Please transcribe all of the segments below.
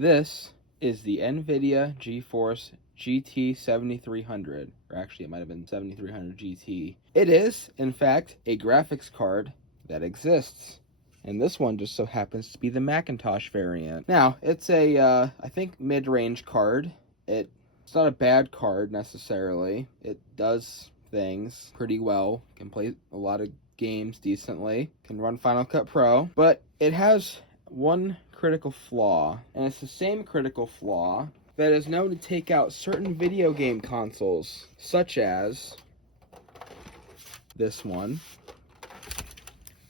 This is the NVIDIA GeForce GT 7300, or actually it might have been 7300 GT. It is, in fact, a graphics card that exists. And this one just so happens to be the Macintosh variant. Now, it's a, I think, mid-range card. It's not a bad card, necessarily. It does things pretty well. Can play a lot of games decently. Can run Final Cut Pro. But it has one critical flaw, and it's the same critical flaw that is known to take out certain video game consoles, such as this one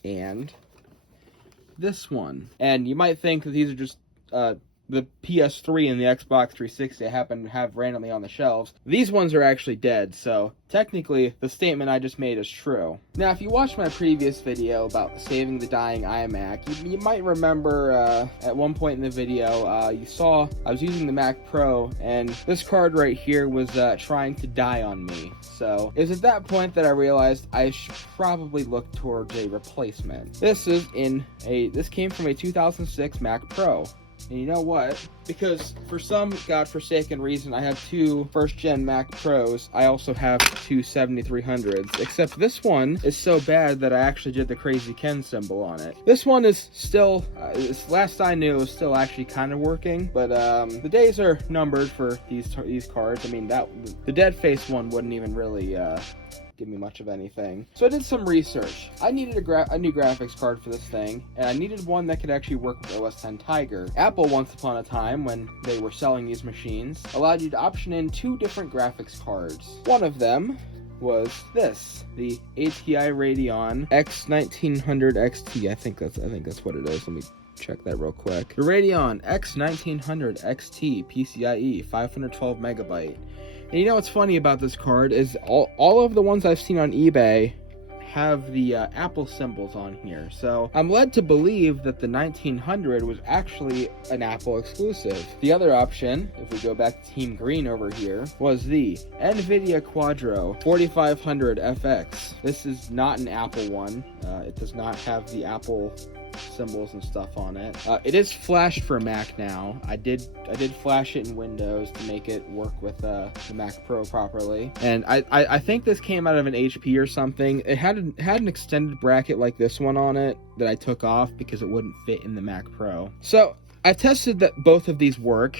and this one. And you might think that these are just the PS3 and the Xbox 360 I happen to have randomly on the shelves. These ones are actually dead, so technically the statement I just made is true. Now, if you watched my previous video about saving the dying iMac, you might remember at one point in the video, you saw I was using the Mac Pro, and this card right here was trying to die on me. So it was at that point that I realized I should probably look towards a replacement. This came from a 2006 Mac Pro. And you know what? Because for some godforsaken reason, I have two first-gen Mac Pros. I also have two 7300s. Except this one is so bad that I actually did the Crazy Ken symbol on it. This one is still, last I knew, it was still actually kind of working. But the days are numbered for these cards. I mean, the dead face one wouldn't even really give me much of anything. So I did some research. I needed a new graphics card for this thing, and I needed one that could actually work with OS X Tiger. Apple, once upon a time, when they were selling these machines, allowed you to option in two different graphics cards. One of them was this, the ATI Radeon X1900 XT. I think that's what it is. Let me check that real quick. The Radeon X1900 XT PCIe 512 megabyte. And you know what's funny about this card is all of the ones I've seen on eBay have the Apple symbols on here. So I'm led to believe that the 1900 was actually an Apple exclusive. The other option, if we go back to Team Green over here, was the NVIDIA Quadro 4500 FX. This is not an Apple one. It does not have the Apple symbols and stuff on it. It is flashed for Mac now. I did flash it in Windows to make it work with the Mac Pro properly. And I think this came out of an HP or something. It had an extended bracket like this one on it that I took off because it wouldn't fit in the Mac Pro. So I've tested that both of these work.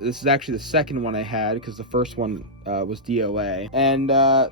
This is actually the second one I had because the first one was DOA. And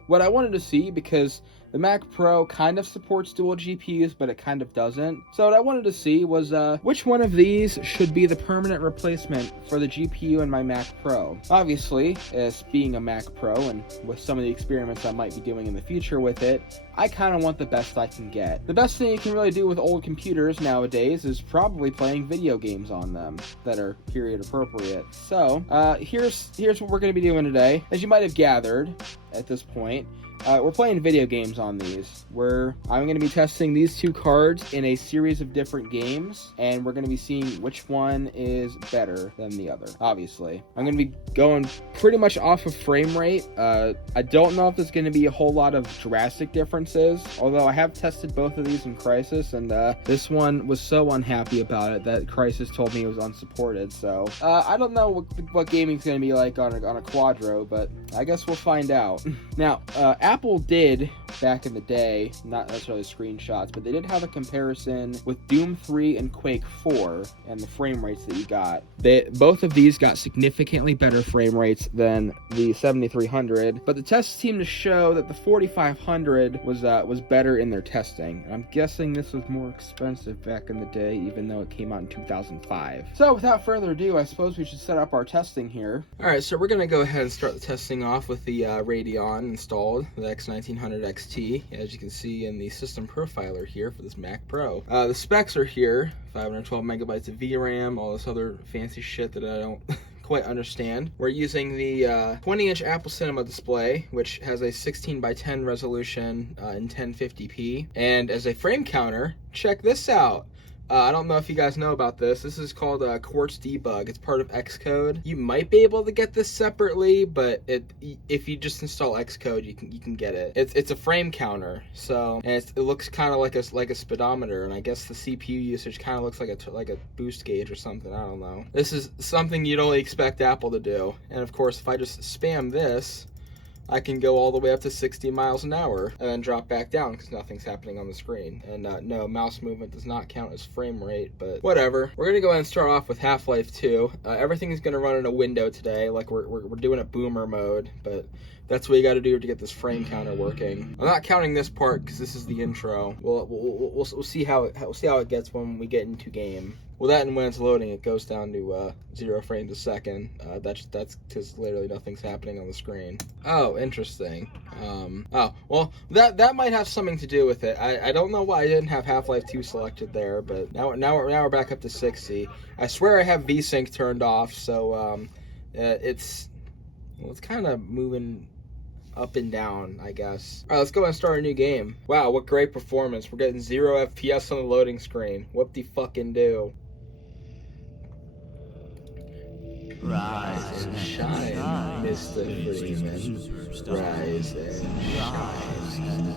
what I wanted to see, because the Mac Pro kind of supports dual GPUs, but it kind of doesn't. So what I wanted to see was which one of these should be the permanent replacement for the GPU in my Mac Pro. Obviously, as being a Mac Pro and with some of the experiments I might be doing in the future with it, I kind of want the best I can get. The best thing you can really do with old computers nowadays is probably playing video games on them that are period appropriate. So here's what we're going to be doing today. As you might have gathered at this point, we're playing video games on these. I'm going to be testing these two cards in a series of different games, and we're going to be seeing which one is better than the other, obviously. I'm going to be going pretty much off of frame rate. I don't know if there's going to be a whole lot of drastic differences, although I have tested both of these in Crysis, and this one was so unhappy about it that Crysis told me it was unsupported. So I don't know what gaming's going to be like on a Quadro, but I guess we'll find out. Now, Apple did, back in the day, not necessarily screenshots, but they did have a comparison with Doom 3 and Quake 4 and the frame rates that you got. Both of these got significantly better frame rates than the 7300, but the tests seemed to show that the 4500 was better in their testing. I'm guessing this was more expensive back in the day, even though it came out in 2005. So without further ado, I suppose we should set up our testing here. Alright, so we're going to go ahead and start the testing off with the Radeon installed, the X1900 XT, as you can see in the system profiler here for this Mac Pro. The specs are here: 512 megabytes of VRAM, all this other fancy shit that I don't quite understand. We're using the 20-inch Apple Cinema display, which has a 16:10 resolution in 1050p. And as a frame counter, check this out. I don't know if you guys know about this. This is called Quartz Debug. It's part of Xcode. You might be able to get this separately, but if you just install Xcode, you can get it. It's a frame counter, so and it looks kind of like a speedometer, and I guess the CPU usage kind of looks like a boost gauge or something. I don't know. This is something you'd only expect Apple to do, and of course, if I just spam this, I can go all the way up to 60 miles an hour and then drop back down because nothing's happening on the screen. And no, mouse movement does not count as frame rate, but whatever. We're going to go ahead and start off with Half-Life 2. Everything is going to run in a window today, like we're doing a boomer mode, but that's what you got to do to get this frame counter working. I'm not counting this part because this is the intro. We'll see how it gets when we get into game. Well, that and when it's loading, it goes down to 0 frames a second. That's because literally nothing's happening on the screen. Oh, interesting. Oh, well, that might have something to do with it. I don't know why I didn't have Half-Life 2 selected there, but now we're back up to 60. I swear I have VSync turned off, so it's kind of moving up and down, I guess. All right, let's go and start a new game. Wow, what great performance. We're getting 0 FPS on the loading screen. Whoop-de-fucking-do. Rise and shine, Mr. Freeman. Rise and shine.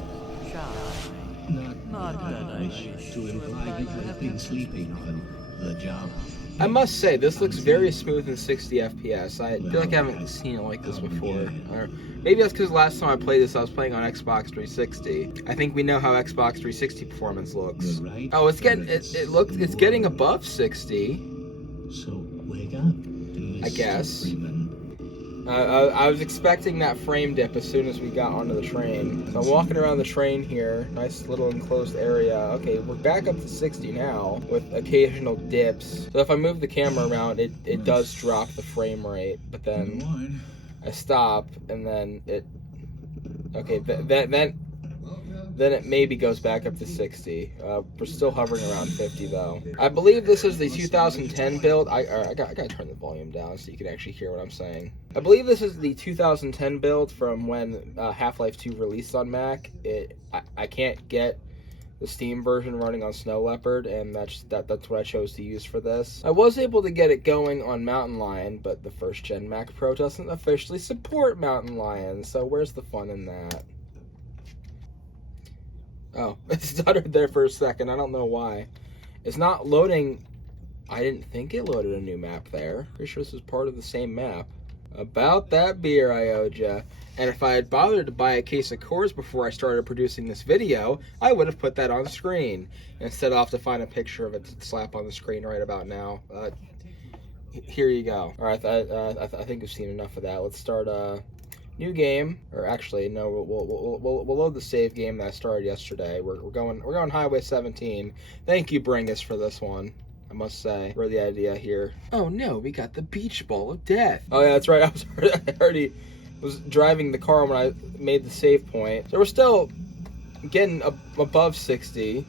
Not that I wish to imply you have been sleeping on the job. I must say, this looks very smooth in 60 FPS. I feel like I haven't seen it like this before. Or maybe that's because last time I played this, I was playing on Xbox 360. I think we know how Xbox 360 performance looks. Oh, it's getting above 60. So wake up. I guess. I was expecting that frame dip as soon as we got onto the train. So I'm walking around the train here. Nice little enclosed area. Okay, we're back up to 60 now with occasional dips. So if I move the camera around, it does drop the frame rate. But then I stop and then it... Okay, then it maybe goes back up to 60. We're still hovering around 50 though. I believe this is the 2010 build. I gotta turn the volume down so you can actually hear what I'm saying. I believe this is the 2010 build from when Half-Life 2 released on Mac. I can't get the Steam version running on Snow Leopard, and that's what I chose to use for this. I was able to get it going on Mountain Lion, but the first gen Mac Pro doesn't officially support Mountain Lion, so where's the fun in that? Oh, it stuttered there for a second. I don't know why. It's not loading. I didn't think it loaded a new map there. Pretty sure this is part of the same map. About that beer I owed ya. And if I had bothered to buy a case of Coors before I started producing this video, I would have put that on screen. Instead, I'll have to find a picture of it to slap on the screen right about now. Here you go. All right, I think we've seen enough of that. Let's start new game, or actually, no, we'll load the save game that I started yesterday. We're going Highway 17. Thank you, Bringus, for this one. I must say, we're the idea here. Oh no, we got the beach ball of death. Oh yeah, that's right. I already was driving the car when I made the save point. So we're still getting above 60.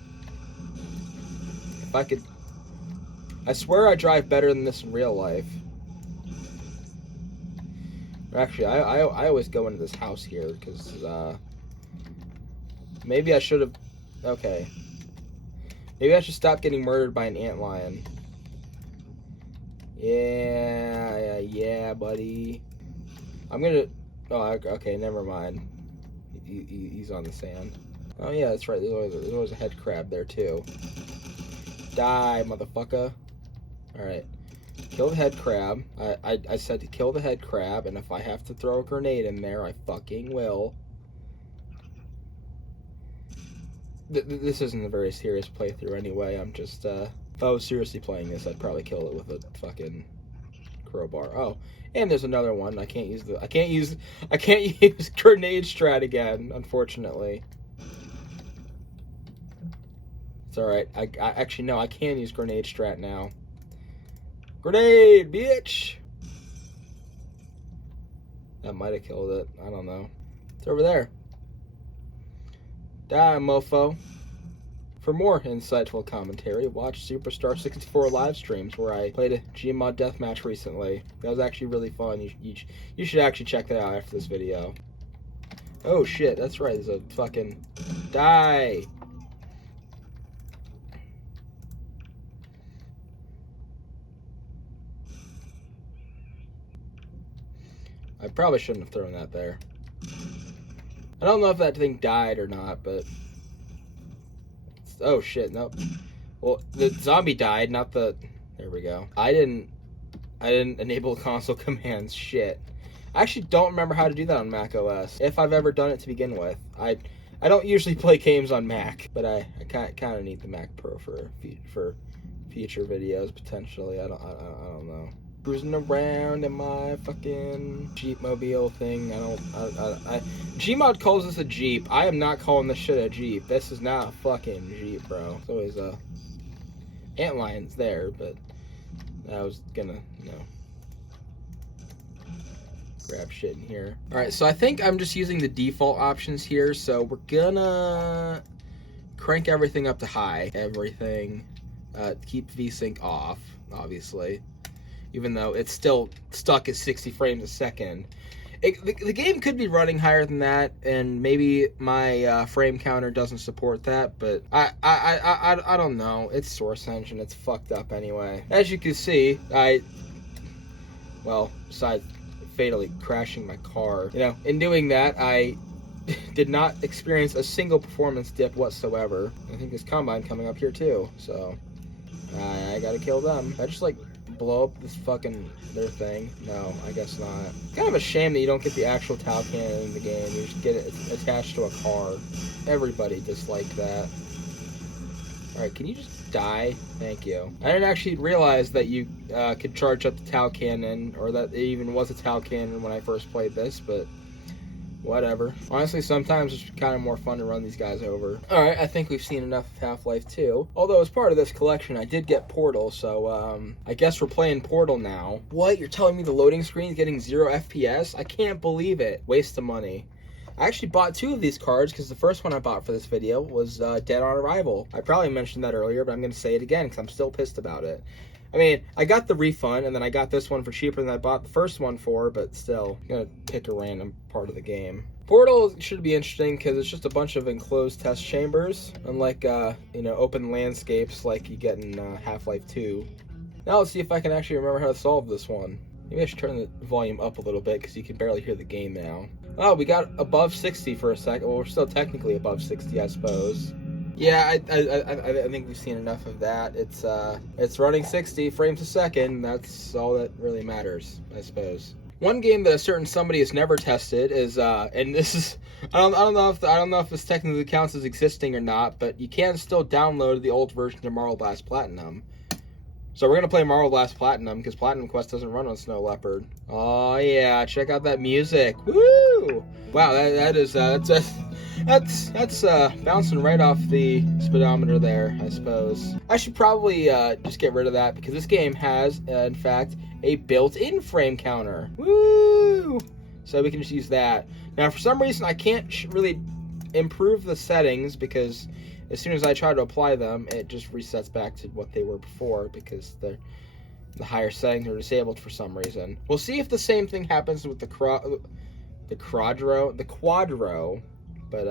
If I could, I swear I drive better than this in real life. Actually, I always go into this house here because maybe I should have. Okay, maybe I should stop getting murdered by an antlion. Yeah, buddy. I'm gonna. Oh, okay, never mind. He's on the sand. Oh yeah, that's right. There's always a head crab there too. Die, motherfucker. All right. Kill the head crab. I said to kill the head crab, and if I have to throw a grenade in there, I fucking will. This isn't a very serious playthrough anyway. I'm just, if I was seriously playing this, I'd probably kill it with a fucking crowbar. Oh, and there's another one. I can't use grenade strat again, unfortunately. It's alright. I actually, no, I can use grenade strat now. Grenade, bitch! That might have killed it. I don't know. It's over there. Die, mofo. For more insightful commentary, watch Superstar 64 live streams where I played a Gmod deathmatch recently. That was actually really fun. You should actually check that out after this video. Oh shit, that's right. There's a fucking... Die! I probably shouldn't have thrown that there. I don't know if that thing died or not, but... Oh, shit, nope. Well, the zombie died, not the... There we go. I didn't enable console commands. Shit. I actually don't remember how to do that on Mac OS, if I've ever done it to begin with. I don't usually play games on Mac, but I kind of need the Mac Pro for future videos, potentially. I don't know. Cruising around in my fucking Jeep mobile thing. Gmod calls this a Jeep. I am not calling this shit a Jeep. This is not a fucking Jeep, bro. There's always antlion's there, but I was gonna, grab shit in here. Alright, so I think I'm just using the default options here, so we're gonna crank everything up to high. Keep VSync off, obviously. Even though it's still stuck at 60 frames a second. The game could be running higher than that, and maybe my frame counter doesn't support that, but I don't know. It's Source Engine. It's fucked up anyway. As you can see, besides fatally crashing my car, in doing that, I did not experience a single performance dip whatsoever. I think there's Combine coming up here too, so I gotta kill them. I just blow up this their thing. No, I guess not. Kind of a shame that you don't get the actual Tau cannon in the game. You just get it attached to a car. Everybody disliked that. Alright, can you just die? Thank you. I didn't actually realize that you could charge up the Tau cannon, or that it even was a Tau cannon when I first played this, but whatever. Honestly, sometimes it's kind of more fun to run these guys over. Alright, I think we've seen enough of Half-Life 2. Although, as part of this collection, I did get Portal, so, I guess we're playing Portal now. What? You're telling me the loading screen is getting 0 FPS? I can't believe it. Waste of money. I actually bought 2 of these cards, because the first one I bought for this video was Dead on Arrival. I probably mentioned that earlier, but I'm going to say it again, because I'm still pissed about it. I mean, I got the refund, and then I got this one for cheaper than I bought the first one for, but still, I'm gonna pick a random part of the game. Portal should be interesting, because it's just a bunch of enclosed test chambers, unlike, open landscapes like you get in Half-Life 2. Now let's see if I can actually remember how to solve this one. Maybe I should turn the volume up a little bit, because you can barely hear the game now. Oh, we got above 60 for a second. Well, we're still technically above 60, I suppose. Yeah, I think we've seen enough of that. It's running 60 frames a second. That's all that really matters, I suppose. One game that a certain somebody has never tested is, and this is, I don't know if this technically counts as existing or not, but you can still download the old version of Marble Blast Platinum. So we're gonna play Marble Blast Platinum because Platinum Quest doesn't run on Snow Leopard. Oh yeah, check out that music. Woo! Wow, that's bouncing right off the speedometer there, I suppose. I should probably just get rid of that because this game has, in fact, a built-in frame counter. Woo! So we can just use that. Now, for some reason, I can't really improve the settings because as soon as I try to apply them, it just resets back to what they were before because the higher settings are disabled for some reason. We'll see if the same thing happens with the Quadro, but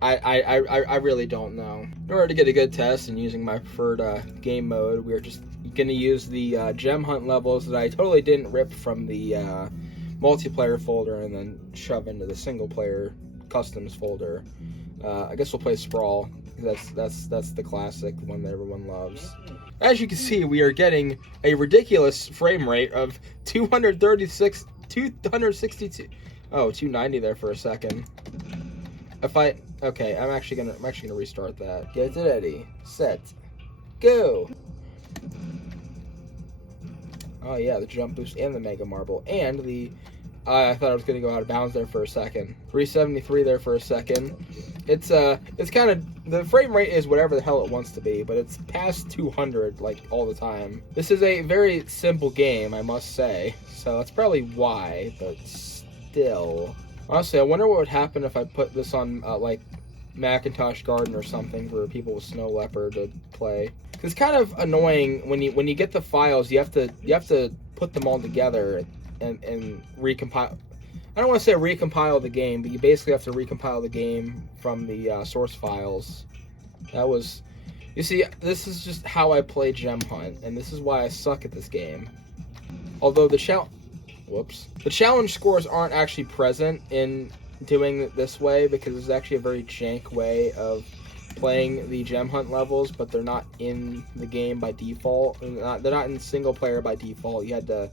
I really don't know. In order to get a good test and using my preferred game mode, we're just going to use the gem hunt levels that I totally didn't rip from the multiplayer folder and then shove into the single player customs folder. I guess we'll play Sprawl. That's the classic, the one that everyone loves. As you can see, we are getting a ridiculous frame rate of 262. Oh, 290 there for a second. Okay, I'm actually gonna restart that. Get it ready, set, go. Oh yeah, the jump boost and the mega marble and the. I thought I was gonna go out of bounds there for a second. 373 there for a second. It's kind of, the frame rate is whatever the hell it wants to be, but it's past 200 like all the time. This is a very simple game, I must say, so that's probably why, but still. Honestly, I wonder what would happen if I put this on like Macintosh Garden or something for people with Snow Leopard to play. It's kind of annoying when you get the files, you have to put them all together and recompile. I don't want to say recompile the game, but you basically have to recompile the game from the source files. You see, this is just how I play Gem Hunt, and this is why I suck at this game. Although Whoops. The challenge scores aren't actually present in doing it this way because it's actually a very jank way of playing the gem hunt levels, but they're not in the game by default. They're not in single player by default. You had to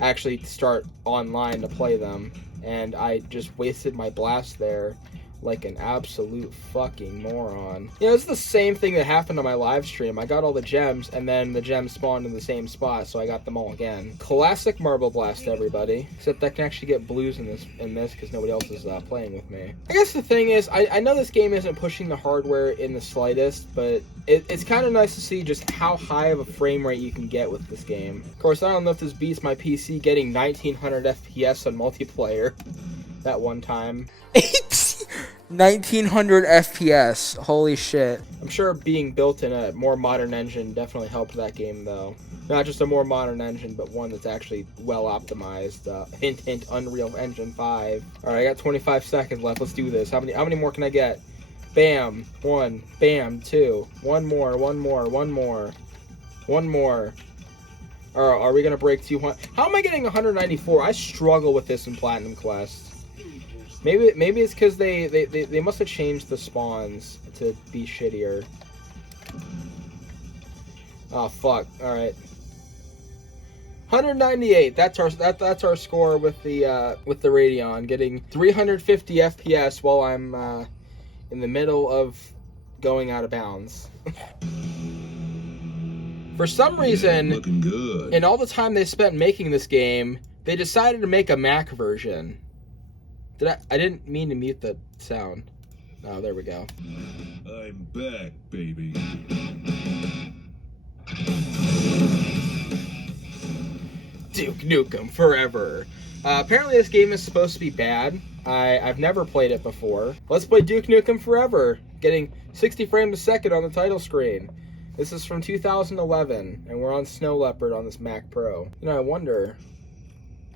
actually start online to play them, and I just wasted my blast there like an absolute fucking moron. You know, it's the same thing that happened on my live stream. I got all the gems, and then the gems spawned in the same spot, so I got them all again. Classic Marble Blast, everybody. Except I can actually get blues in this because nobody else is playing with me. I guess the thing is, I know this game isn't pushing the hardware in the slightest, but it's kind of nice to see just how high of a frame rate you can get with this game. Of course, I don't know if this beats my PC getting 1900 FPS on multiplayer that one time. 1900 FPS. Holy shit. I'm sure being built in a more modern engine definitely helped that game, though. Not just a more modern engine, but one that's actually well optimized. Hint, hint, Unreal Engine 5. Alright, I got 25 seconds left. Let's do this. How many more can I get? Bam. 1. Bam. 2. One more. One more. One more. One more. Are we going to break 200? How am I getting 194? I struggle with this in Platinum Quest. Maybe it's because they must have changed the spawns to be shittier. Oh fuck! All right, 198. That's our score with the Radeon, getting 350 FPS while I'm in the middle of going out of bounds. For some reason, looking good. in all the time they spent making this game, they decided to make a Mac version. I didn't mean to mute the sound. Oh, there we go. I'm back, baby. Duke Nukem Forever. Apparently this game is supposed to be bad. I've never played it before. Let's play Duke Nukem Forever. Getting 60 frames a second on the title screen. This is from 2011, and we're on Snow Leopard on this Mac Pro. You know, I wonder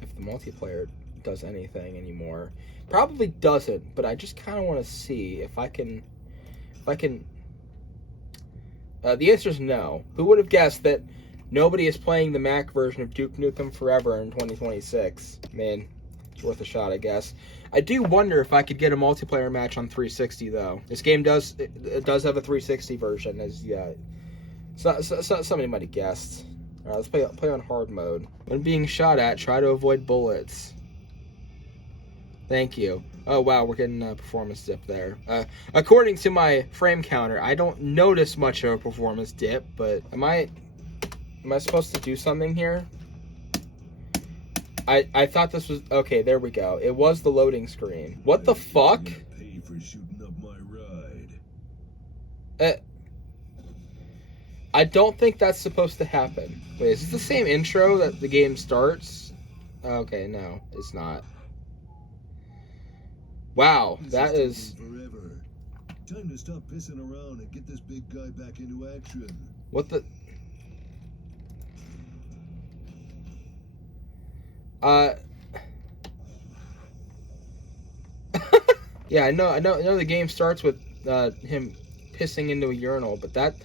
if the multiplayer does anything anymore. Probably doesn't, but I just kind of want to see if I can the answer is no. Who would have guessed that nobody is playing the Mac version of Duke Nukem Forever in 2026? Man, it's worth a shot, I guess. I do wonder if I could get a multiplayer match on 360 though. This game does have a 360 version, as somebody might have guessed. All right, let's play on hard mode. When being shot at, try to avoid bullets. Thank you. Oh wow, we're getting a performance dip there. According to my frame counter, I don't notice much of a performance dip, but am I supposed to do something here? I thought this was okay. There we go. It was the loading screen. What the fuck? Pay for shooting up my ride. I don't think that's supposed to happen. Wait, is this the same intro that the game starts? Okay, no, it's not. Wow, that is forever. Time to stop pissing around and get this big guy back into action. what the. Yeah, I know the game starts with him pissing into a urinal, but that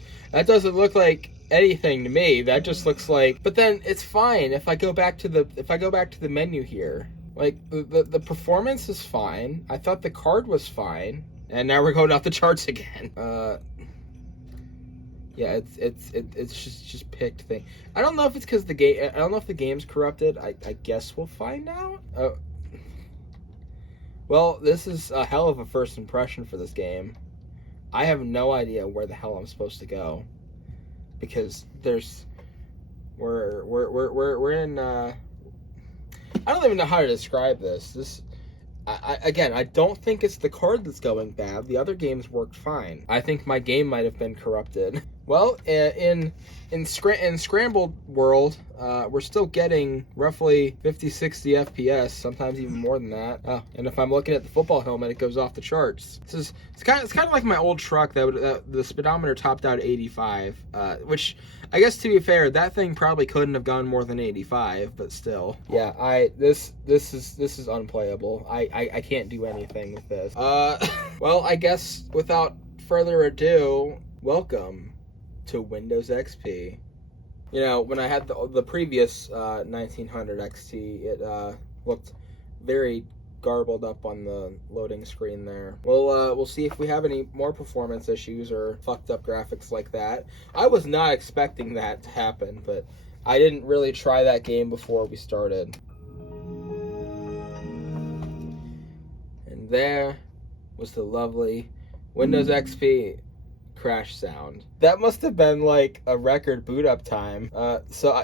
doesn't look like anything to me. That just looks like. But then it's fine if I go back to the menu here. Like the performance is fine. I thought the card was fine, and now we're going off the charts again. Yeah, it's just picked thing. I don't know if it's because the game. I don't know if the game's corrupted. I guess we'll find out. Well, this is a hell of a first impression for this game. I have no idea where the hell I'm supposed to go, because we're in. I don't even know how to describe this. Again, I don't think it's the card that's going bad. The other games worked fine. I think my game might have been corrupted. Well, in Scrambled World, we're still getting roughly 50-60 FPS, sometimes even more than that. Oh, and if I'm looking at the football helmet, it goes off the charts. It's kind of like my old truck that the speedometer topped out at 85, which I guess, to be fair, that thing probably couldn't have gone more than 85, but still. Yeah, this is unplayable. I can't do anything with this. Well, I guess without further ado, welcome to Windows XP. You know, when I had the previous 1900 XT, it looked very garbled up on the loading screen there. We'll see if we have any more performance issues or fucked up graphics like that. I was not expecting that to happen, but I didn't really try that game before we started. And there was the lovely Windows XP crash sound. That must have been like a record boot up time.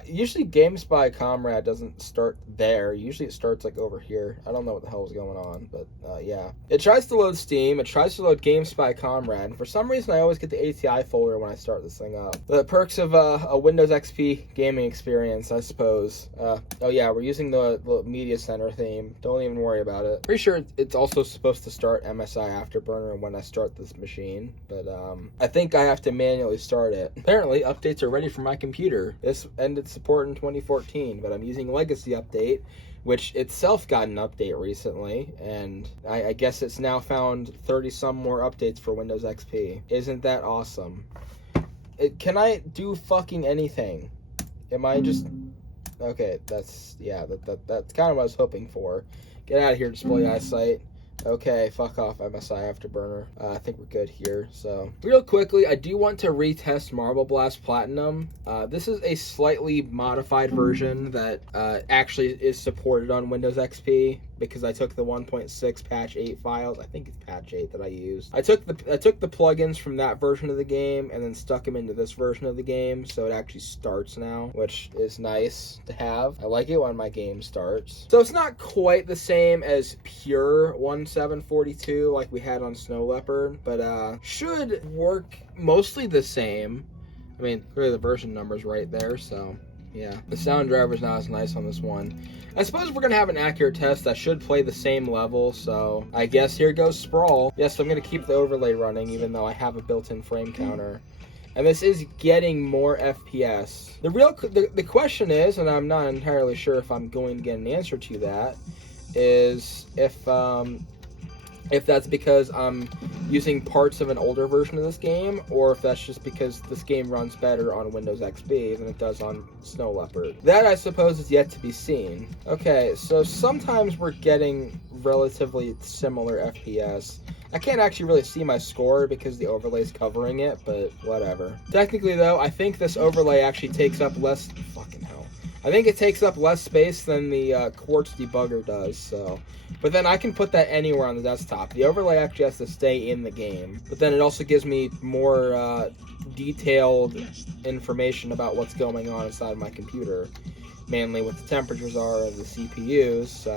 Usually GameSpy Comrade doesn't start there. Usually it starts like over here. I don't know what the hell is going on, but yeah. It tries to load Steam. It tries to load GameSpy Comrade. And for some reason, I always get the ATI folder when I start this thing up. The perks of a Windows XP gaming experience, I suppose. Oh yeah, we're using the Media Center theme. Don't even worry about it. Pretty sure it's also supposed to start MSI Afterburner when I start this machine, but I think I have to manually start it. Apparently, updates are ready for my computer. This ended support in 2014, but I'm using Legacy Update, which itself got an update recently, and I guess it's now found 30-some more updates for Windows XP. Isn't that awesome? Can I do fucking anything? Am I just... Okay, that's kind of what I was hoping for. Get out of here, display eyesight. Okay, fuck off, MSI Afterburner. I think we're good here. So, real quickly, I do want to retest Marble Blast Platinum. This is a slightly modified version that actually is supported on Windows XP, because I took the 1.6 patch 8 files. I think it's patch 8 that I used. I took the plugins from that version of the game and then stuck them into this version of the game, so it actually starts now, which is nice to have. I like it when my game starts. So it's not quite the same as pure 1742 like we had on Snow Leopard, but should work mostly the same. I mean, clearly the version number's right there, so yeah. The sound driver's not as nice on this one. I suppose if we're going to have an accurate test, I should play the same level, so I guess here goes Sprawl. Yes, I'm going to keep the overlay running, even though I have a built-in frame counter. And this is getting more FPS. The question is, and I'm not entirely sure if I'm going to get an answer to that, is if that's because I'm using parts of an older version of this game, or if that's just because this game runs better on Windows XP than it does on Snow Leopard. That, I suppose, is yet to be seen. Okay, so sometimes we're getting relatively similar FPS. I can't actually really see my score because the overlay's covering it, but whatever. Technically, though, I think this overlay actually takes up less... Fucking hell. I think it takes up less space than the Quartz debugger does, so... But then I can put that anywhere on the desktop. The overlay actually has to stay in the game. But then it also gives me more detailed information about what's going on inside my computer. Mainly what the temperatures are of the CPUs,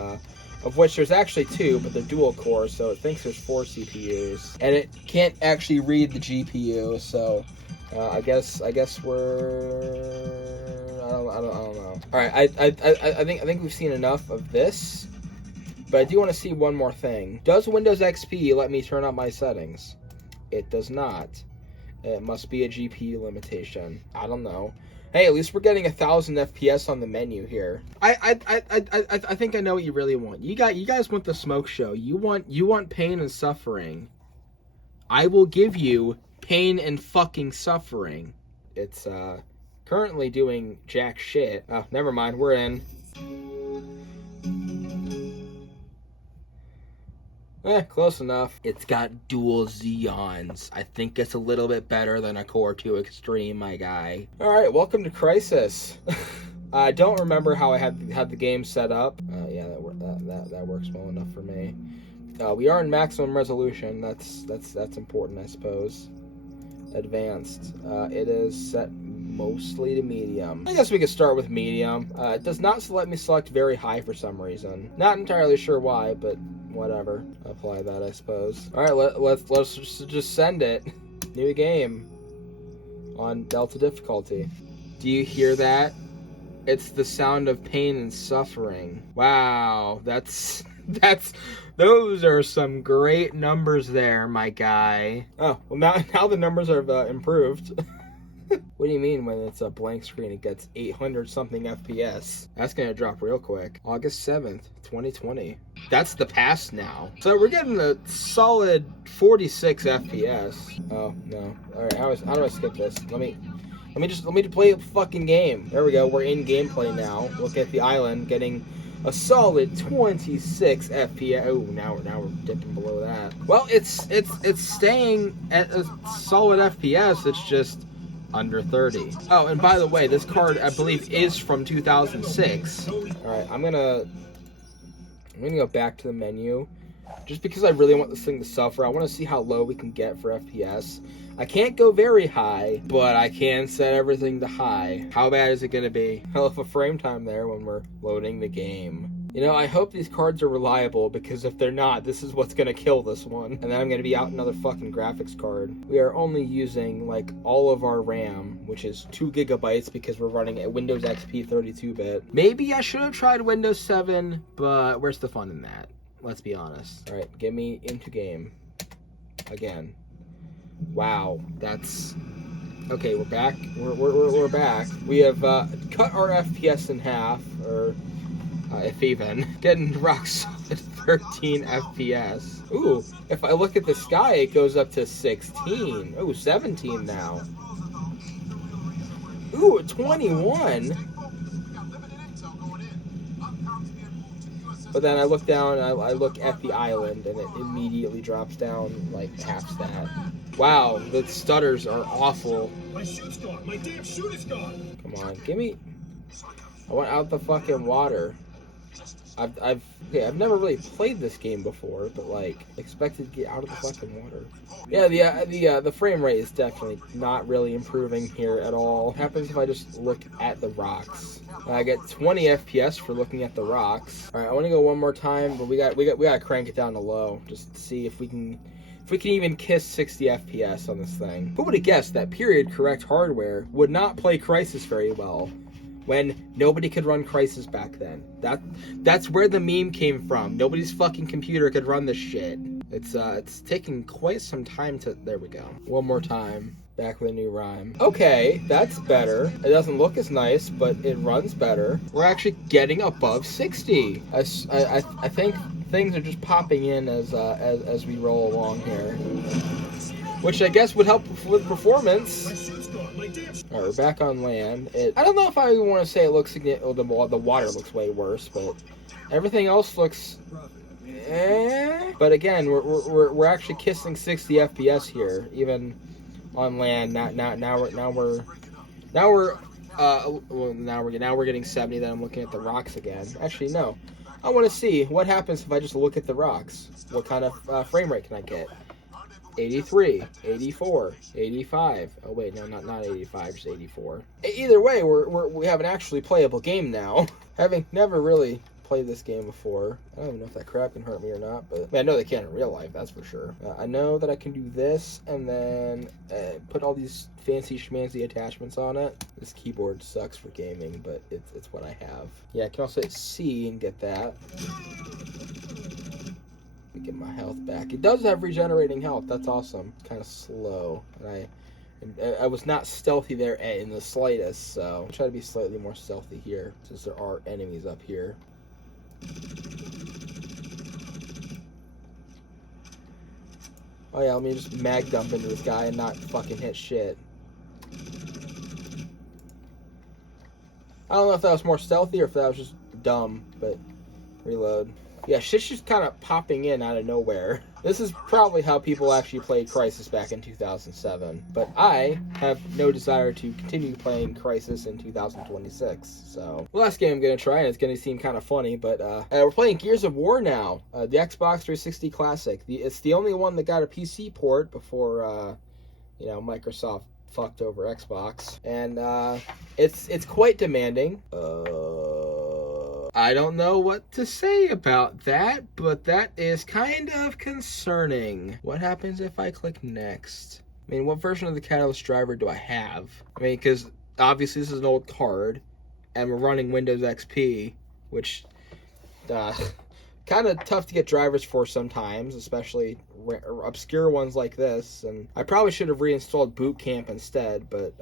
of which there's actually 2, but they're dual core, so it thinks there's 4 CPUs. And it can't actually read the GPU, so I guess we're... I don't know. All right, I think we've seen enough of this, but I do want to see one more thing. Does Windows XP let me turn up my settings? It does not. It must be a GPU limitation. I don't know. Hey, at least we're getting 1,000 FPS on the menu here. I think I know what you really want. You guys want the smoke show. You want pain and suffering. I will give you pain and fucking suffering. It's currently doing jack shit. Oh, never mind. We're in. Close enough. It's got dual Xeons. I think it's a little bit better than a Core 2 Extreme, my guy. Alright, welcome to Crysis. I don't remember how I had the game set up. Yeah, that works well enough for me. We are in maximum resolution. That's important, I suppose. Advanced. It is set mostly to medium. I guess we could start with medium. It does not let me select very high for some reason. Not entirely sure why, but whatever. Apply that, I suppose. All right, let's just send it. New game on Delta difficulty. Do you hear that? It's the sound of pain and suffering. Wow, those are some great numbers there, my guy. Oh, well now the numbers are improved. What do you mean when it's a blank screen it gets 800 something FPS? That's gonna drop real quick. August 7th, 2020. That's the past now. So we're getting a solid 46 FPS. Oh, no. Alright, how do I skip this? Let me Let me just play a fucking game. There we go. We're in gameplay now. Look at the island, getting a solid 26 FPS. Oh, now we're dipping below that. Well, it's staying at a solid FPS. It's just under 30. Oh, and by the way, this card I believe is from 2006. All right, I'm gonna go back to the menu, just because I really want this thing to suffer. I want to see how low we can get for FPS. I can't go very high, but I can set everything to high. How bad is it going to be? Hell of a frame time there when we're loading the game. You know, I hope these cards are reliable, because if they're not, this is what's going to kill this one. And then I'm going to be out another fucking graphics card. We are only using, like, all of our RAM, which is 2 gigabytes, because we're running a Windows XP 32-bit. Maybe I should have tried Windows 7, but where's the fun in that? Let's be honest. All right, get me into game. Again. Wow, that's... Okay, we're back. We're back. We have cut our FPS in half, or if even. Getting rock solid 13 FPS. Ooh, if I look at the sky, it goes up to 16. Ooh, 17 now. Ooh, 21. But then I look down, I look at the island, and it immediately drops down like half stat. Wow, the stutters are awful. My shoot's gone. My damn shoot is gone. Come on, give me... I want out the fucking water. I've never really played this game before, but like expected to get out of the fucking water. Yeah, the frame rate is definitely not really improving here at all. What happens if I just look at the rocks? I get 20 FPS for looking at the rocks. All right, I want to go one more time, but we got to crank it down to low just to see if we can even kiss 60 FPS on this thing. Who would have guessed that period correct hardware would not play Crysis very well when nobody could run Crysis back then? That's where the meme came from. Nobody's fucking computer could run this shit. It's taking quite some time to... There we go. One more time. Back with a new rhyme. Okay, that's better. It doesn't look as nice, but it runs better. We're actually getting above 60. I think things are just popping in as we roll along here, which I guess would help with performance. Alright, we're back on land. I don't know if I want to say it looks significant. The water looks way worse, but everything else looks... But again, we're actually kissing 60 FPS here, even on land. Now we're getting 70. Then I'm looking at the rocks again. Actually, no. I want to see what happens if I just look at the rocks. What kind of frame rate can I get? 83, 84, 85. Oh wait, no, not 85, just 84. Either way, we have an actually playable game now. Having never really played this game before. I don't even know if that crap can hurt me or not, but I mean, I know they can in real life, that's for sure. I know that I can do this and then put all these fancy schmancy attachments on it. This keyboard sucks for gaming, but it's what I have. Yeah, I can also hit C and get that. Get my health back. It does have regenerating health. That's awesome. Kind of slow, and I was not stealthy there in the slightest, so I'll try to be slightly more stealthy here since there are enemies up here. Oh yeah, let me just mag dump into this guy and not fucking hit shit. I don't know if that was more stealthy or if that was just dumb, but reload. Yeah, shit's just kind of popping in out of nowhere. This is probably how people actually played Crysis back in 2007. But I have no desire to continue playing Crysis in 2026. So, the last game I'm going to try, and it's going to seem kind of funny, but we're playing Gears of War now. The Xbox 360 Classic. It's the only one that got a PC port before, Microsoft fucked over Xbox. And it's quite demanding. I don't know what to say about that, but that is kind of concerning. What happens if I click next? I mean, what version of the Catalyst driver do I have? I mean, because obviously this is an old card, and we're running Windows XP, which kind of tough to get drivers for sometimes, especially obscure ones like this. And I probably should have reinstalled Boot Camp instead, but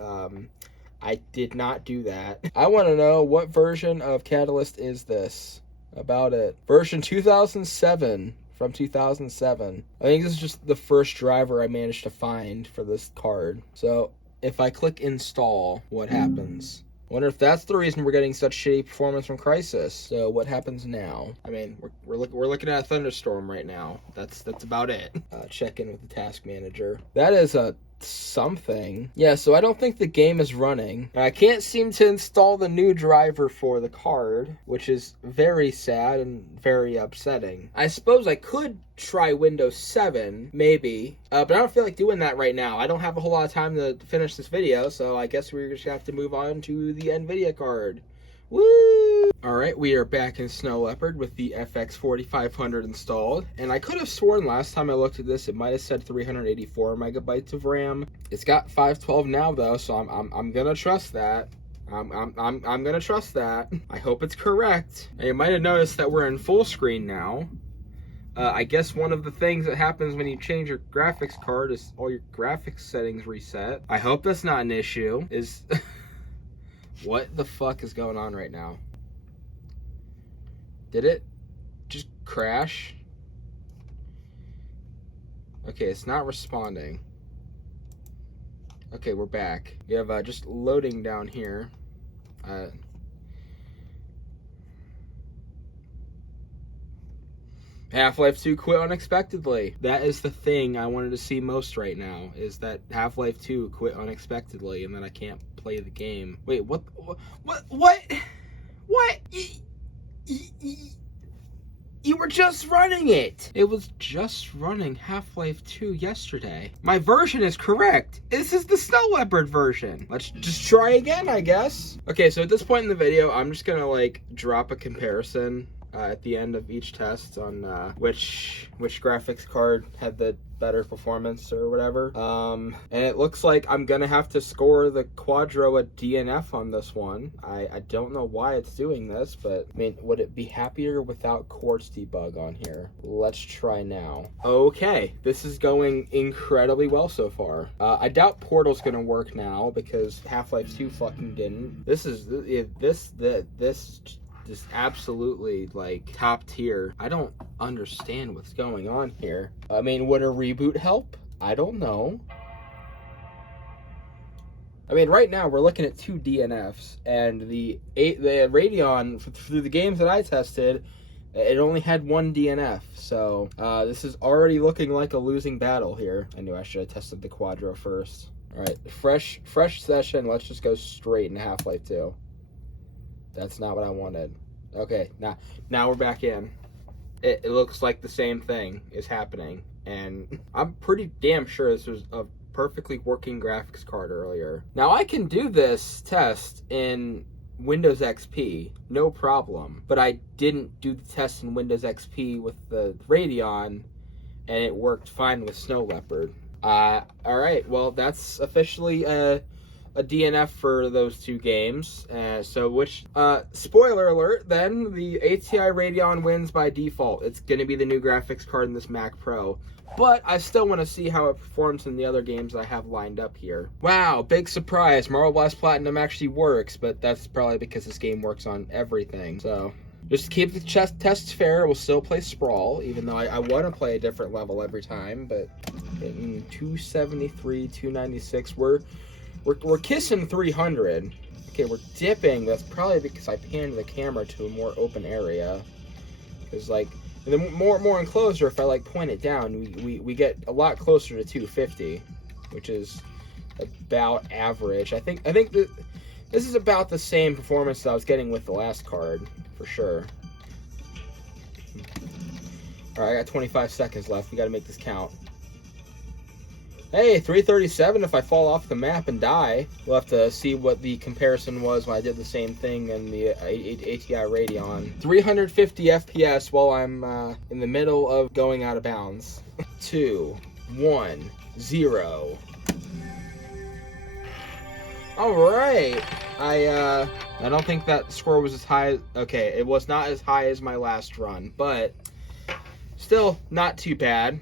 I did not do that. I want to know, what version of Catalyst is this? About it. Version 2007, from 2007. I think this is just the first driver I managed to find for this card. So, if I click install, what happens? Wonder if that's the reason we're getting such shitty performance from Crysis. So what happens now? I mean, we're looking at a thunderstorm right now. That's about it. Check in with the task manager. That is a something. Yeah, so I don't think the game is running. I can't seem to install the new driver for the card, which is very sad and very upsetting. I suppose I could try Windows 7, maybe, but I don't feel like doing that right now. I don't have a whole lot of time to finish this video, so I guess we're just gonna have to move on to the NVIDIA card. Woo! Alright, we are back in Snow Leopard with the FX 4500 installed, and I could have sworn last time I looked at this it might have said 384 megabytes of RAM. It's got 512 now though, so I'm gonna trust that. I'm gonna trust that. I hope it's correct. And you might have noticed that we're in full screen now. I guess one of the things that happens when you change your graphics card is all your graphics settings reset. I hope that's not an issue. What the fuck is going on right now? Did it just crash? Okay, it's not responding. Okay, we're back. We have just loading down here. Half-Life 2 quit unexpectedly. That is the thing I wanted to see most right now, is that Half-Life 2 quit unexpectedly and then I can't play the game. Wait, what? You were just running it! It was just running Half-Life 2 yesterday. My version is correct. This is the Snow Leopard version. Let's just try again, I guess. Okay, so at this point in the video, I'm just gonna like drop a comparison at the end of each test on which graphics card had the better performance or whatever. And it looks like I'm gonna have to score the Quadro a DNF on this one. I don't know why it's doing this, but I mean, would it be happier without Quartz debug on here? Let's try now. Okay, this is going incredibly well so far. I doubt Portal's gonna work now because Half-Life 2 fucking didn't. This just absolutely like top tier. I don't understand what's going on here. I mean, would a reboot help? I don't know. I mean, right now we're looking at 2 DNFs, and the Radeon through the games that I tested, it only had 1 DNF. So this is already looking like a losing battle here. I knew I should have tested the Quadro first. All right, fresh session. Let's just go straight into Half-Life 2. That's not what I wanted. Okay, now we're back in. It looks like the same thing is happening, and I'm pretty damn sure this was a perfectly working graphics card earlier. Now I can do this test in Windows XP, no problem, but I didn't do the test in Windows XP with the Radeon, and it worked fine with Snow Leopard. Alright, well that's officially a DNF for those 2 games. Spoiler alert, then, the ATI Radeon wins by default. It's going to be the new graphics card in this Mac Pro. But I still want to see how it performs in the other games I have lined up here. Wow, big surprise. Marvel Blast Platinum actually works, but that's probably because this game works on everything. So, just to keep the tests fair, we'll still play Sprawl, even though I want to play a different level every time. But in 273, 296, we're kissing 300. Okay, we're dipping. That's probably because I panned the camera to a more open area. Because, like, the more and closer, if I, like, point it down, we get a lot closer to 250, which is about average. I think that this is about the same performance that I was getting with the last card, for sure. Alright, I got 25 seconds left. We gotta make this count. Hey, 337 if I fall off the map and die. We'll have to see what the comparison was when I did the same thing in the ATI Radeon. 350 FPS while I'm in the middle of going out of bounds. 2, 1, 0. Alright. I don't think that score was as high. Okay, it was not as high as my last run, but still not too bad.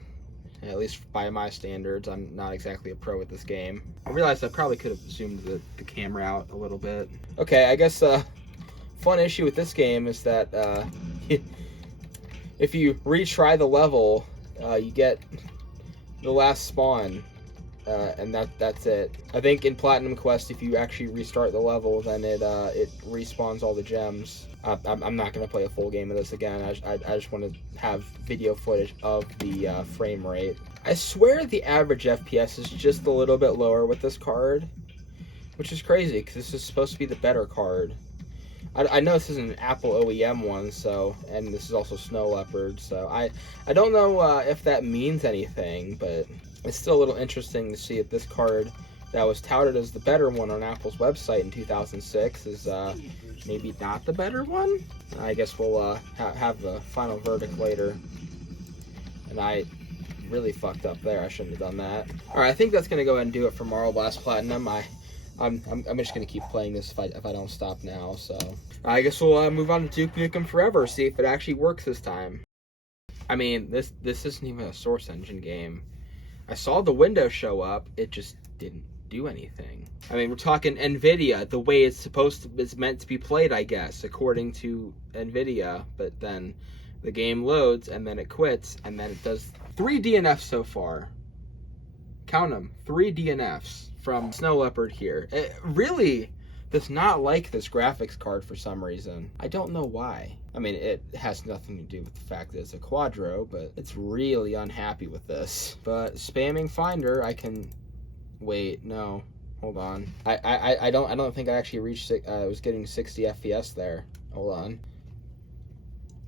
At least by my standards. I'm not exactly a pro at this game. I realized I probably could have zoomed the camera out a little bit. Okay, I guess fun issue with this game is that if you retry the level, you get the last spawn and that's it. I think in Platinum Quest, if you actually restart the level, then it respawns all the gems. I'm not gonna play a full game of this again. I just want to have video footage of the frame rate. I swear the average FPS is just a little bit lower with this card, which is crazy because this is supposed to be the better card. I know this isn't an Apple OEM one, so, and this is also Snow Leopard, so I don't know if that means anything, but it's still a little interesting to see if this card that was touted as the better one on Apple's website in 2006 is maybe not the better one. I guess we'll have the final verdict later. And I really fucked up there. I shouldn't have done that. All right, I think that's gonna go ahead and do it for Marble Blast Platinum. I'm just gonna keep playing this if I don't stop now. So I guess we'll move on to Duke Nukem Forever, see if it actually works this time. I mean, this isn't even a Source Engine game. I saw the window show up, it just didn't do anything. I mean, we're talking NVIDIA, the way it's meant to be played, I guess, according to NVIDIA, but then the game loads, and then it quits, and then it does 3 DNFs so far. Count them, 3 DNFs from Snow Leopard here. It really does not like this graphics card for some reason. I don't know why. I mean, it has nothing to do with the fact that it's a Quadro, but it's really unhappy with this. But spamming Finder, I can... Wait, no. Hold on. I don't think I actually reached... I was getting 60 FPS there. Hold on.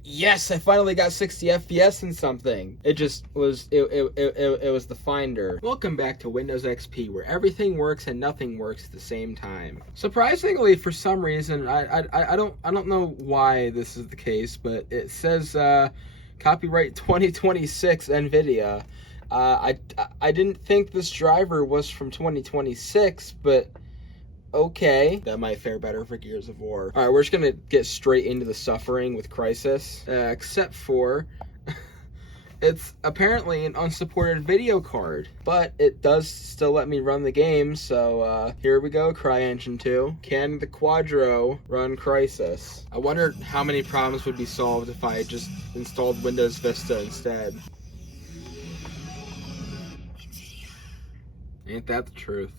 Yes, I finally got 60 FPS in something. It just was, it was the Finder. Welcome back to Windows XP, where everything works and nothing works at the same time. Surprisingly, for some reason, I don't know why this is the case, but it says copyright 2026 NVIDIA. I didn't think this driver was from 2026, but okay, that might fare better for Gears of War. All right, we're just gonna get straight into the suffering with Crysis, except for it's apparently an unsupported video card, but it does still let me run the game. So here we go, CryEngine 2. Can the Quadro run Crysis? I wonder how many problems would be solved if I just installed Windows Vista instead. Ain't that the truth?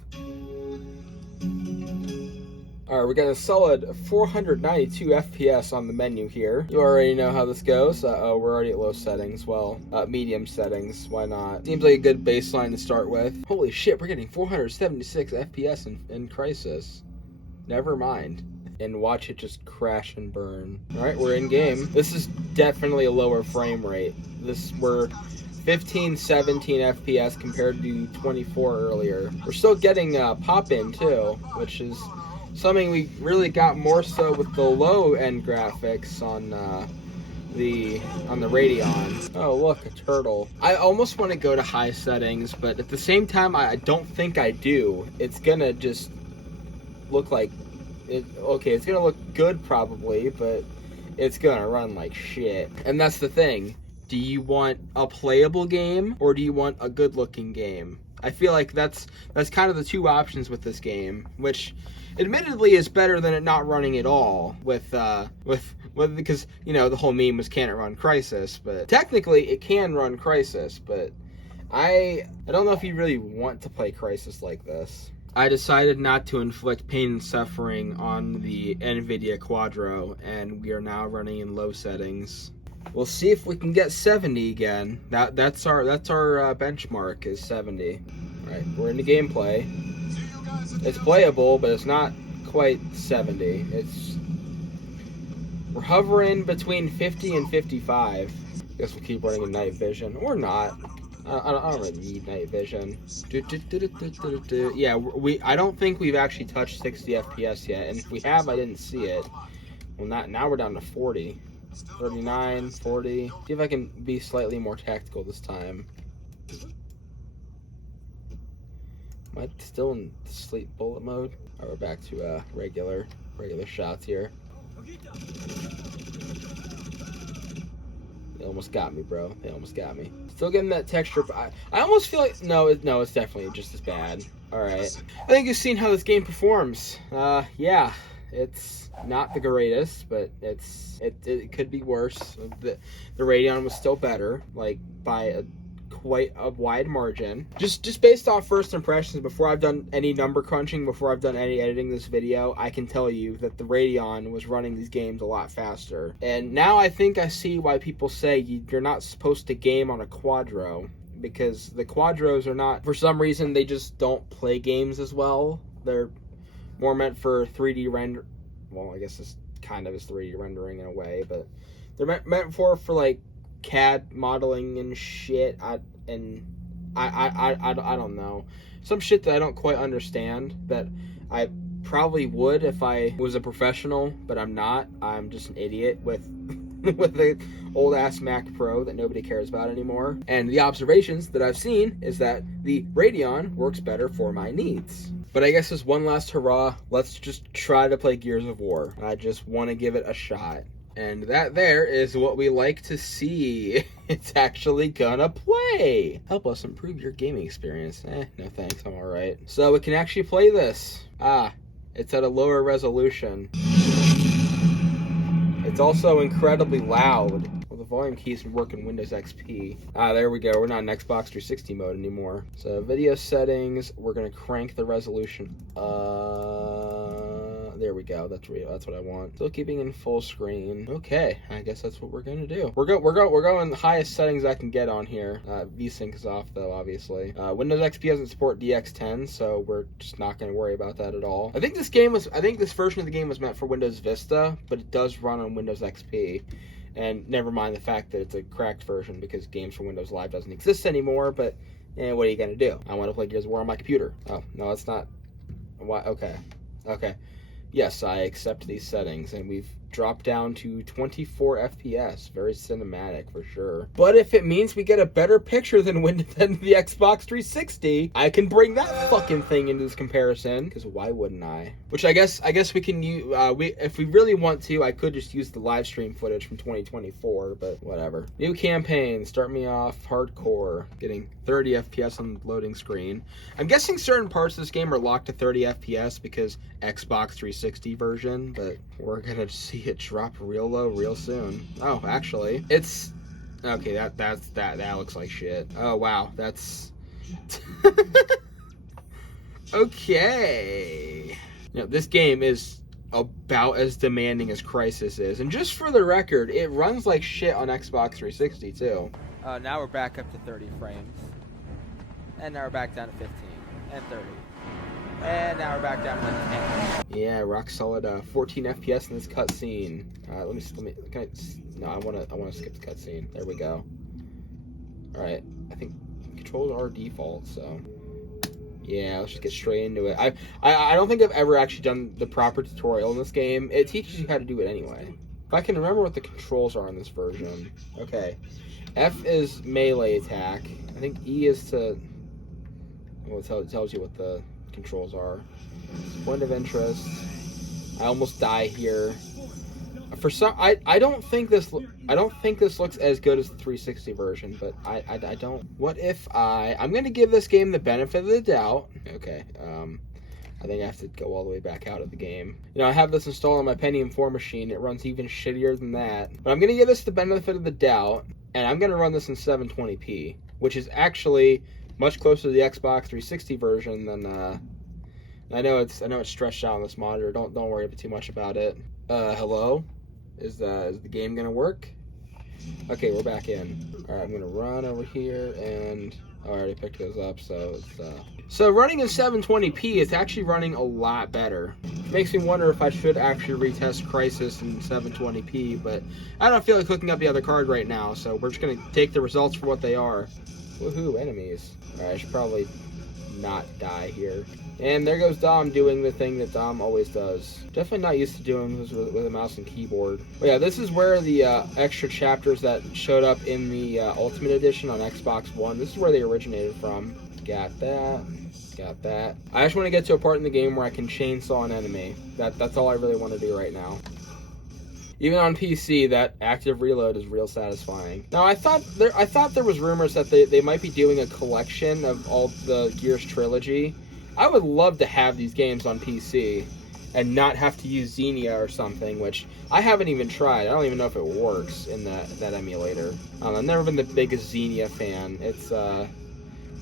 Alright, we got a solid 492 FPS on the menu here. You already know how this goes. Oh, we're already at low settings. Well, medium settings. Why not? Seems like a good baseline to start with. Holy shit, we're getting 476 FPS in Crysis. Never mind. And watch it just crash and burn. Alright, we're in game. This is definitely a lower frame rate. We're 15, 17 FPS compared to 24 earlier. We're still getting pop-in too, which is something we really got more so with the low-end graphics on the Radeon. Oh, look, a turtle. I almost want to go to high settings, but at the same time, I don't think I do. It's gonna just look like it. Okay, it's gonna look good probably, but it's gonna run like shit. And that's the thing. Do you want a playable game or do you want a good-looking game? I feel like that's kind of the two options with this game, which admittedly is better than it not running at all because, you know, the whole meme was, can it run Crysis? But technically it can run Crysis, but I don't know if you really want to play Crysis like this. I decided not to inflict pain and suffering on the NVIDIA Quadro, and we are now running in low settings. We'll see if we can get 70 again. That's our benchmark is 70. All right, we're in the gameplay. It's playable, but it's not quite 70. We're hovering between 50 and 55. Guess we'll keep running in night vision or not. I don't really need night vision. Yeah, I don't think we've actually touched 60 FPS yet, and if we have, I didn't see it. Well, now we're down to 40. 39, 40. See if I can be slightly more tactical this time. Am I still in sleep bullet mode? Alright, we're back to regular shots here. They almost got me, bro. They almost got me. Still getting that texture. I almost feel like no, it's definitely just as bad. All right. I think you've seen how this game performs. Yeah, it's not the greatest, but it could be worse. The Radeon was still better, like by quite a wide margin. Just based off first impressions, before I've done any number crunching, before I've done any editing this video, I can tell you that the Radeon was running these games a lot faster. And now I think I see why people say you're not supposed to game on a Quadro, because the Quadros are not, for some reason, they just don't play games as well. They're more meant for 3D render. Well, I guess this kind of is 3D rendering in a way, but they're meant for like CAD modeling and shit. I don't know, some shit that I don't quite understand, that I probably would if I was a professional, but I'm not. I'm just an idiot with with the old ass Mac Pro that nobody cares about anymore. And the observations that I've seen is that the Radeon works better for my needs. But I guess as one last hurrah, let's just try to play Gears of War. I just want to give it a shot. And that there is what we like to see. It's actually gonna play. Help us improve your gaming experience. No thanks, I'm alright. So it can actually play this. It's at a lower resolution. It's also incredibly loud. Well, the volume keys can work in Windows XP. There we go. We're not in Xbox 360 mode anymore. So video settings, we're gonna crank the resolution. There we go. That's what I want. Still keeping in full screen. Okay, I guess that's what we're gonna do. We're going the highest settings I can get on here. VSync is off though, obviously. Windows XP doesn't support DX10, so we're just not gonna worry about that at all. I think this version of the game was meant for Windows Vista, but it does run on Windows XP. And never mind the fact that it's a cracked version, because games for Windows Live doesn't exist anymore. But what are you gonna do? I want to play Gears of War on my computer. Oh no, it's not. Why? Okay. Yes, I accept these settings, and we've dropped down to 24 FPS. Very cinematic, for sure. But if it means we get a better picture than the Xbox 360, I can bring that fucking thing into this comparison, because why wouldn't I? Which I guess we can use, if we really want to, I could just use the live stream footage from 2024, but whatever. New campaign, start me off hardcore, getting 30 FPS on the loading screen. I'm guessing certain parts of this game are locked to 30 FPS because Xbox 360 version, but we're gonna see it drop real low real soon. Oh, actually, it's okay. That looks like shit. Oh wow, that's okay. This game is about as demanding as Crysis is, and just for the record, it runs like shit on Xbox 360 too. Now we're back up to 30 frames, and now we're back down to 15 and 30. And now we're back down to like 10. Yeah, rock solid 14 FPS in this cutscene. No, I wanna skip the cutscene. There we go. Alright, I think controls are default, so yeah, let's just get straight into it. I don't think I've ever actually done the proper tutorial in this game. It teaches you how to do it anyway. If I can remember what the controls are in this version. Okay. F is melee attack. I think E is to, well, it tells you what the controls are. Point of interest. I almost die here. For some, I don't think this looks as good as the 360 version, but I don't. What if I'm gonna give this game the benefit of the doubt. Okay. I think I have to go all the way back out of the game. I have this installed on my Pentium 4 machine. It runs even shittier than that. But I'm gonna give this the benefit of the doubt, and I'm gonna run this in 720p, which is actually much closer to the Xbox 360 version than I know it's stretched out on this monitor. Don't worry too much about it. Hello? Is the game gonna work? Okay, we're back in. Alright, I'm gonna run over here, and I already picked those up, so it's so running in 720p, it's actually running a lot better. It makes me wonder if I should actually retest Crysis in 720p, but I don't feel like hooking up the other card right now, so we're just gonna take the results for what they are. Woohoo, enemies. Alright, I should probably not die here. And there goes Dom doing the thing that Dom always does. Definitely not used to doing this with a mouse and keyboard. But yeah, this is where the extra chapters that showed up in the Ultimate Edition on Xbox One, this is where they originated from. Got that. Got that. I just want to get to a part in the game where I can chainsaw an enemy. That's all I really want to do right now. Even on PC, that active reload is real satisfying. Now, I thought there was rumors that they might be doing a collection of all the Gears trilogy. I would love to have these games on PC. and not have to use Xenia or something, which I haven't even tried. I don't even know if it works in that emulator. I've never been the biggest Xenia fan. It's a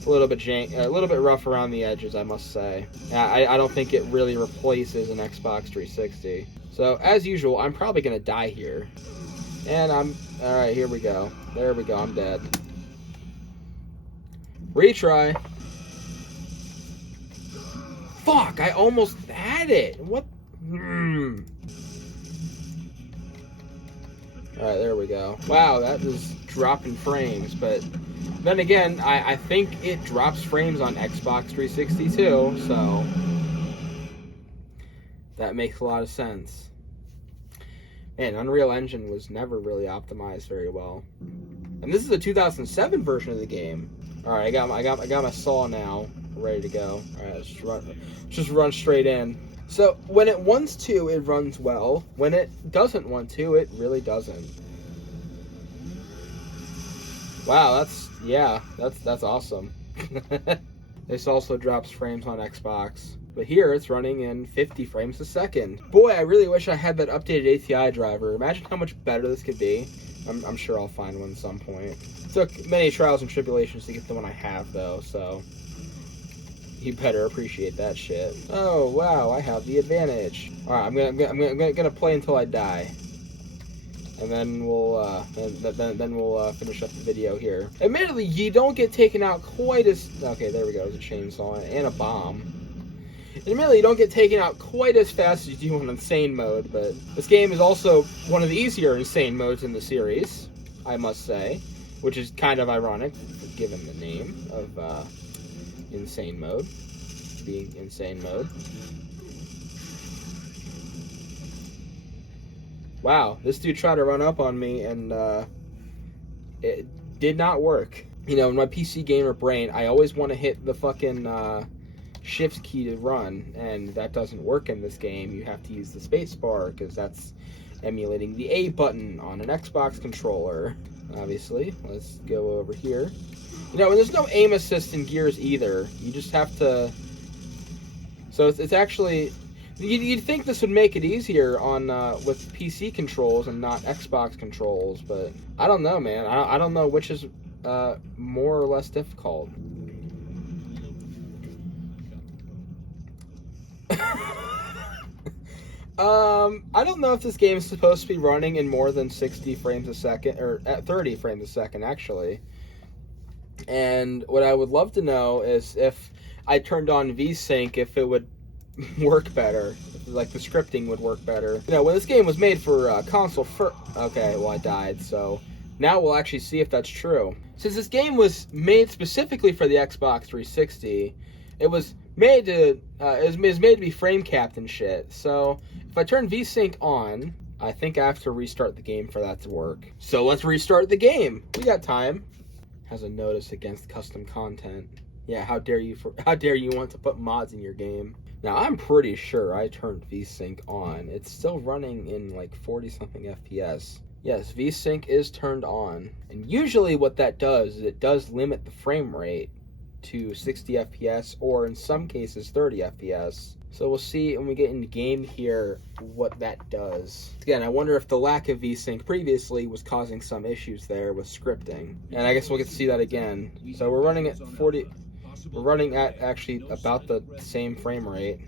little bit rough around the edges, I must say. I don't think it really replaces an Xbox 360. So as usual, I'm probably gonna die here, and all right. Here we go. There we go. I'm dead. Retry. Fuck, I almost had it. What? Alright, there we go. Wow, that was dropping frames, but then again, I think it drops frames on Xbox 360 too, so that makes a lot of sense. Man, Unreal Engine was never really optimized very well. And this is the 2007 version of the game. Alright, I got my saw now, ready to go. Alright, let's just run straight in. So when it wants to, it runs well. When it doesn't want to, it really doesn't. Wow, that's awesome. This also drops frames on Xbox, but here it's running in 50 frames a second. Boy, I really wish I had that updated ATI driver. Imagine how much better this could be. I'm sure I'll find one at some point. It took many trials and tribulations to get the one I have, though, so you better appreciate that shit. Oh wow, I have the advantage. All right, I'm gonna play until I die, and then we'll finish up the video here. Admittedly, you don't get taken out quite as okay. There we go. There's a chainsaw and a bomb. Admittedly, you don't get taken out quite as fast as you do on Insane mode, but this game is also one of the easier Insane modes in the series, I must say, which is kind of ironic given the name of Insane mode, being Insane mode. Wow, this dude tried to run up on me, and it did not work. You know, in my PC gamer brain, I always want to hit the fucking shift key to run, and that doesn't work in this game. You have to use the space bar, because that's emulating the A button on an Xbox controller. Obviously, let's go over here. You know, and there's no aim assist in Gears either. You just have to... So it's actually... You'd think this would make it easier on with PC controls and not Xbox controls, but I don't know, man. I don't know which is more or less difficult. I don't know if this game is supposed to be running in more than 60 frames a second, or at 30 frames a second, actually. And what I would love to know is if I turned on VSync, if it would work better, like the scripting would work better. You know, when this game was made for console okay, well I died, so now we'll actually see if that's true. Since this game was made specifically for the Xbox 360, it was made to made to be frame capped and shit. So if I turn VSync on, I think I have to restart the game for that to work. So let's restart the game. We got time. Has a notice against custom content. Yeah, how dare you want to put mods in your game? Now, I'm pretty sure I turned VSync on. It's still running in like 40-something FPS. Yes, VSync is turned on. And usually what that does is it does limit the frame rate to 60 FPS, or in some cases 30 FPS. So we'll see when we get into game here what that does. Again, I wonder if the lack of VSync previously was causing some issues there with scripting. And I guess we'll get to see that again. So we're running at 40... We're running at actually about the same frame rate.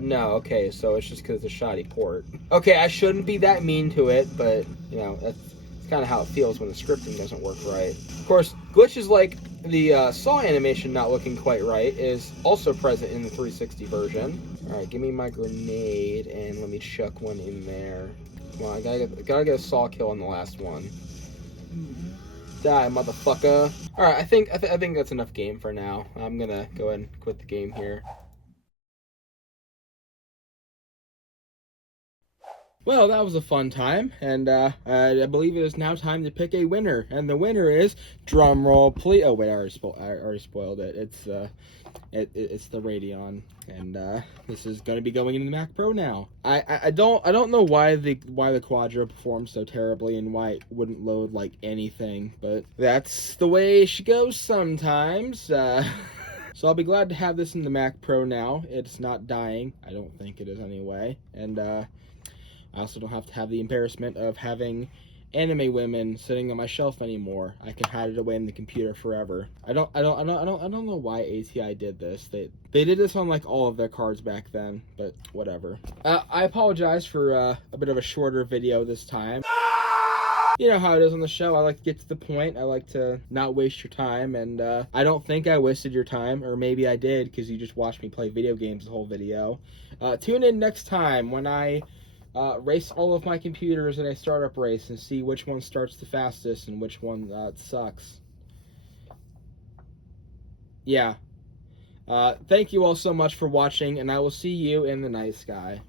No, okay, so it's just because it's a shoddy port. Okay, I shouldn't be that mean to it, but, you know, that's kind of how it feels when the scripting doesn't work right. Of course, glitches like the saw animation not looking quite right is also present in the 360 version. Alright, give me my grenade, and let me chuck one in there. Come on, I gotta get a saw kill on the last one. Die, motherfucker. Alright, I think that's enough game for now. I'm gonna go ahead and quit the game here. Well, that was a fun time, and I believe it is now time to pick a winner. And the winner is, drumroll please. Oh wait, I already spoiled it. It's the Radeon, and this is going to be going into the Mac Pro now. I don't know why the Quadro performs so terribly and why it wouldn't load like anything, but that's the way she goes sometimes. So I'll be glad to have this in the Mac Pro now. It's not dying. I don't think it is anyway. And I also don't have to have the embarrassment of having anime women sitting on my shelf anymore. I can hide it away in the computer forever. I don't know why ATI did this. They did this on like all of their cards back then, but whatever. I apologize for a bit of a shorter video this time. You know how it is on the show. I like to get to the point. I like to not waste your time, and I don't think I wasted your time, or maybe I did because you just watched me play video games the whole video. Tune in next time when I race all of my computers in a startup race and see which one starts the fastest and which one sucks. Yeah. Thank you all so much for watching, and I will see you in the night sky.